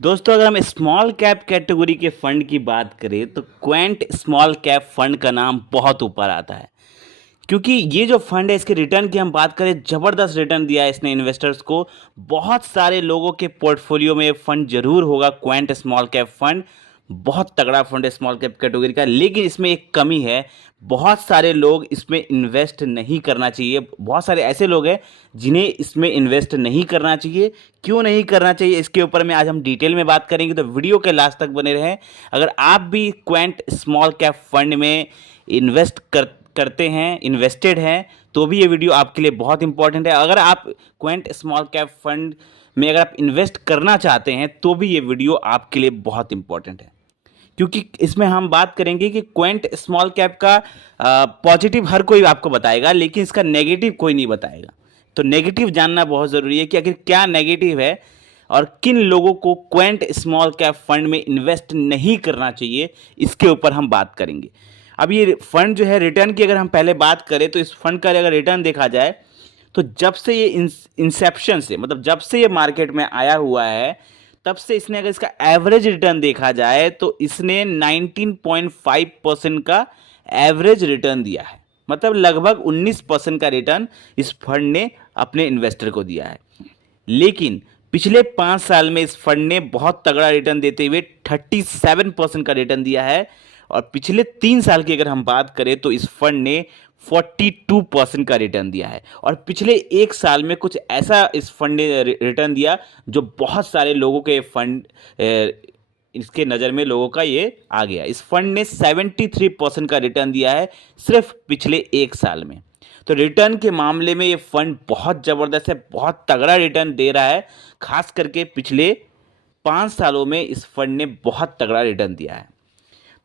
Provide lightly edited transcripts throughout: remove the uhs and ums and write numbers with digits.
दोस्तों अगर हम स्मॉल कैप कैटेगरी के फंड की बात करें तो क्वेंट स्मॉल कैप फंड का नाम बहुत ऊपर आता है। क्योंकि ये जो फंड है इसके रिटर्न की हम बात करें, ज़बरदस्त रिटर्न दिया है इसने इन्वेस्टर्स को। बहुत सारे लोगों के पोर्टफोलियो में ये फंड जरूर होगा। क्वेंट स्मॉल कैप फंड बहुत तगड़ा फंड है स्मॉल कैप कैटेगरी का, लेकिन इसमें एक कमी है। बहुत सारे लोग इसमें इन्वेस्ट नहीं करना चाहिए। बहुत सारे ऐसे लोग हैं जिन्हें इसमें इन्वेस्ट नहीं करना चाहिए। क्यों नहीं करना चाहिए, इसके ऊपर में आज हम डिटेल में बात करेंगे, तो वीडियो के लास्ट तक बने रहें। अगर आप भी क्वेंट स्मॉल कैप फंड में इन्वेस्ट करते हैं, इन्वेस्टेड हैं, तो भी ये वीडियो आपके लिए बहुत इंपॉर्टेंट है। अगर आप क्वेंट स्मॉल कैप फंड में अगर आप इन्वेस्ट करना चाहते हैं तो भी ये वीडियो आपके लिए बहुत इंपॉर्टेंट है। क्योंकि इसमें हम बात करेंगे कि क्वेंट स्मॉल कैप का पॉजिटिव हर कोई आपको बताएगा, लेकिन इसका नेगेटिव कोई नहीं बताएगा। तो नेगेटिव जानना बहुत ज़रूरी है कि आखिर क्या नेगेटिव है और किन लोगों को क्वेंट स्मॉल कैप फंड में इन्वेस्ट नहीं करना चाहिए, इसके ऊपर हम बात करेंगे। अब ये फंड जो है, रिटर्न की अगर हम पहले बात करें तो इस फंड का अगर रिटर्न देखा जाए तो जब से ये इंसेप्शन से, मतलब जब से ये मार्केट में आया हुआ है, तब से इसने अगर इसका एवरेज रिटर्न देखा जाए तो इसने 19.5% का एवरेज रिटर्न दिया है। मतलब लगभग 19% का रिटर्न इस फंड ने अपने इन्वेस्टर को दिया है। लेकिन पिछले 5 साल में इस फंड ने बहुत तगड़ा रिटर्न देते हुए 37% का रिटर्न दिया है। और पिछले 3 साल की अगर हम बात करें तो इस फंड ने 42% का रिटर्न दिया है। और पिछले 1 साल में कुछ ऐसा इस फंड ने रिटर्न दिया जो बहुत सारे लोगों के फंड इसके नज़र में लोगों का ये आ गया। इस फंड ने 73% का रिटर्न दिया है सिर्फ पिछले 1 साल में। तो रिटर्न के मामले में ये फंड बहुत ज़बरदस्त है, बहुत तगड़ा रिटर्न दे रहा है। खास करके पिछले 5 सालों में इस फंड ने बहुत तगड़ा रिटर्न दिया है।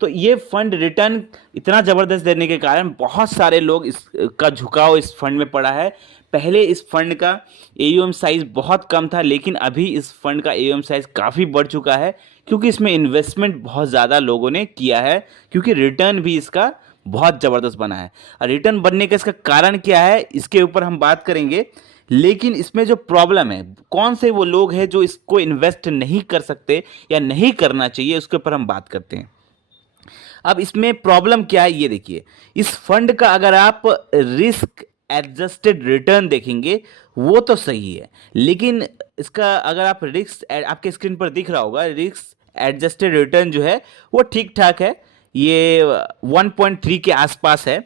तो ये फंड रिटर्न इतना ज़बरदस्त देने के कारण बहुत सारे लोग इसका झुकाव इस फंड में पड़ा है। पहले इस फंड का एयूएम साइज़ बहुत कम था, लेकिन अभी इस फंड का एयूएम साइज़ काफ़ी बढ़ चुका है, क्योंकि इसमें इन्वेस्टमेंट बहुत ज़्यादा लोगों ने किया है, क्योंकि रिटर्न भी इसका बहुत ज़बरदस्त बना है। और रिटर्न बनने का इसका कारण क्या है, इसके ऊपर हम बात करेंगे। लेकिन इसमें जो प्रॉब्लम है, कौन से वो लोग हैं जो इसको इन्वेस्ट नहीं कर सकते या नहीं करना चाहिए, उसके ऊपर हम बात करते हैं। अब इसमें प्रॉब्लम क्या है, ये देखिए। इस फंड का अगर आप रिस्क एडजस्टेड रिटर्न देखेंगे वो तो सही है, लेकिन इसका अगर आप रिस्क, आपके स्क्रीन पर दिख रहा होगा, रिस्क एडजस्टेड रिटर्न जो है वो ठीक ठाक है, ये 1.3 के आसपास है।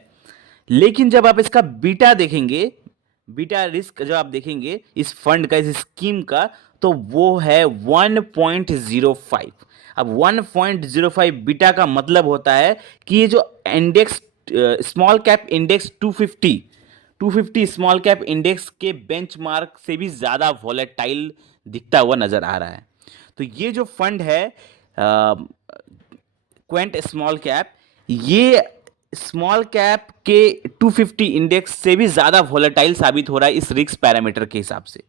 लेकिन जब आप इसका बीटा देखेंगे, बीटा रिस्क जब आप देखेंगे इस फंड का, इस स्कीम का, तो वो है 1.05। अब 1.05 बीटा का मतलब होता है कि ये जो index, small cap index 250 small cap index के बेंचमार्क से भी ज़्यादा वॉलेटाइल दिखता हुआ नज़र आ रहा है। तो ये जो फंड है क्वेंट स्मॉल कैप, ये स्मॉल कैप के 250 इंडेक्स से भी ज़्यादा वॉलेटाइल साबित हो रहा है इस रिस्क पैरामीटर के हिसाब से।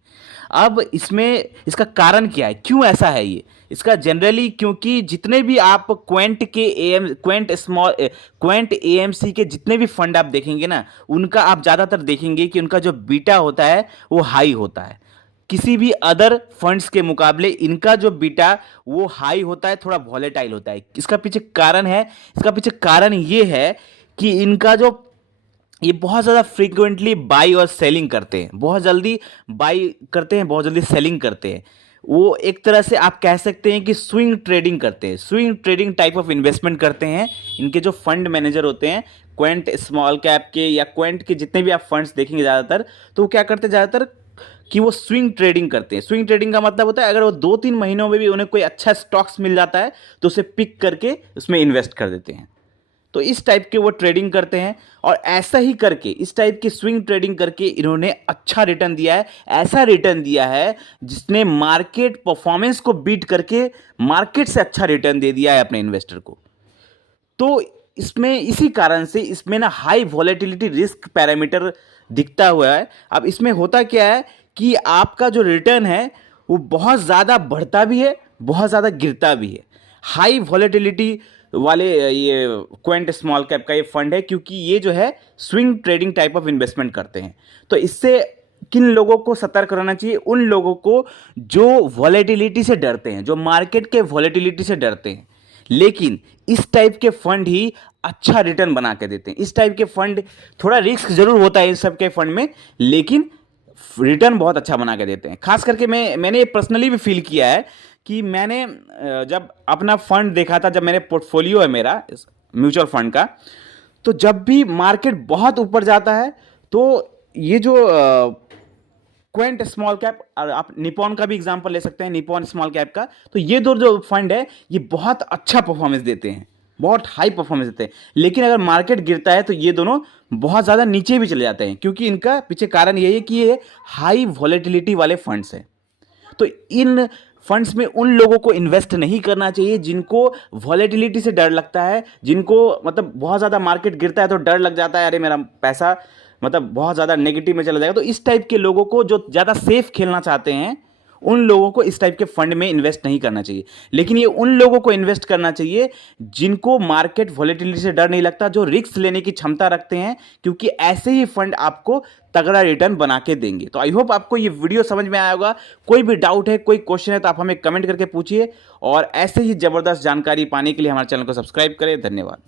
अब इसमें इसका कारण क्या है, क्यों ऐसा है ये? इसका जनरली क्योंकि जितने भी आप क्वेंट एएमसी के जितने भी फंड आप देखेंगे ना, उनका आप ज़्यादातर देखेंगे कि उनका जो बीटा होता है वो हाई होता है। किसी भी अदर फंड्स के मुकाबले इनका जो बीटा वो हाई होता है, थोड़ा वॉलेटाइल होता है। इसका पीछे कारण है, इसका पीछे कारण ये है कि इनका जो, ये बहुत ज़्यादा फ्रीक्वेंटली बाई और सेलिंग करते हैं, बहुत जल्दी बाई करते हैं, बहुत जल्दी सेलिंग करते हैं। वो एक तरह से आप कह सकते हैं कि स्विंग ट्रेडिंग करते हैं, swing trading type of investment करते हैं। इनके जो फंड मैनेजर होते हैं क्वेंट स्मॉल कैप के या क्वेंट के जितने भी आप फंड्स देखेंगे ज़्यादातर, तो वो क्या करते हैं ज़्यादातर कि वो स्विंग ट्रेडिंग करते हैं। स्विंग ट्रेडिंग का मतलब होता है अगर वो 2-3 महीनों में भी उन्हें कोई अच्छा स्टॉक्स मिल जाता है तो उसे पिक करके उसमें इन्वेस्ट कर देते हैं। तो इस टाइप के वो ट्रेडिंग करते हैं, और ऐसा ही करके, इस टाइप की स्विंग ट्रेडिंग करके इन्होंने अच्छा रिटर्न दिया है। ऐसा रिटर्न दिया है जिसने मार्केट परफॉर्मेंस को बीट करके मार्केट से अच्छा रिटर्न दे दिया है अपने इन्वेस्टर को। तो इसमें इसी कारण से इसमें ना हाई वॉलेटिलिटी रिस्क पैरामीटर दिखता हुआ है। अब इसमें होता क्या है कि आपका जो रिटर्न है वो बहुत ज़्यादा बढ़ता भी है, बहुत ज़्यादा गिरता भी है। हाई वॉलेटिलिटी वाले ये क्वेंट स्मॉल कैप का ये फंड है, क्योंकि ये जो है swing trading type of investment करते हैं। तो इससे किन लोगों को सतर्क रहना चाहिए? उन लोगों को जो वॉलेटिलिटी से डरते हैं, जो मार्केट के वॉलेटिलिटी से डरते हैं, लेकिन इस टाइप के फंड ही अच्छा रिटर्न बना के देते हैं। इस टाइप के फंड, थोड़ा रिस्क जरूर होता है इस सब के फंड में, लेकिन रिटर्न बहुत अच्छा बना के देते हैं। खास करके मैंने पर्सनली भी फील किया है कि मैंने जब अपना फंड देखा था, जब मेरे पोर्टफोलियो है मेरा म्यूचुअल फंड का, तो जब भी मार्केट बहुत ऊपर जाता है तो ये जो क्वेंट स्मॉल कैप, और आप निपॉन का भी एग्जांपल ले सकते हैं, निपॉन स्मॉल कैप का, तो ये दो जो फंड है ये बहुत अच्छा परफॉर्मेंस देते हैं, बहुत हाई परफॉर्मेंस देते हैं। लेकिन अगर मार्केट गिरता है तो ये दोनों बहुत ज़्यादा नीचे भी चले जाते हैं, क्योंकि इनका पीछे कारण यही है कि ये हाई वॉलेटिलिटी वाले फंड्स हैं। तो इन फंड्स में उन लोगों को इन्वेस्ट नहीं करना चाहिए जिनको वॉलेटिलिटी से डर लगता है, जिनको मतलब बहुत ज़्यादा मार्केट गिरता है तो डर लग जाता है, अरे मेरा पैसा मतलब बहुत ज़्यादा नेगेटिव में चला जाएगा। तो इस टाइप के लोगों को, जो ज़्यादा सेफ खेलना चाहते हैं, उन लोगों को इस टाइप के फंड में इन्वेस्ट नहीं करना चाहिए। लेकिन ये उन लोगों को इन्वेस्ट करना चाहिए जिनको मार्केट वॉलेटिलिटी से डर नहीं लगता, जो रिस्क लेने की क्षमता रखते हैं, क्योंकि ऐसे ही फंड आपको तगड़ा रिटर्न बना के देंगे। तो आई होप आपको ये वीडियो समझ में आया होगा। कोई भी डाउट है, कोई क्वेश्चन है तो आप हमें कमेंट करके पूछिए, और ऐसे ही ज़बरदस्त जानकारी पाने के लिए हमारे चैनल को सब्सक्राइब करें। धन्यवाद।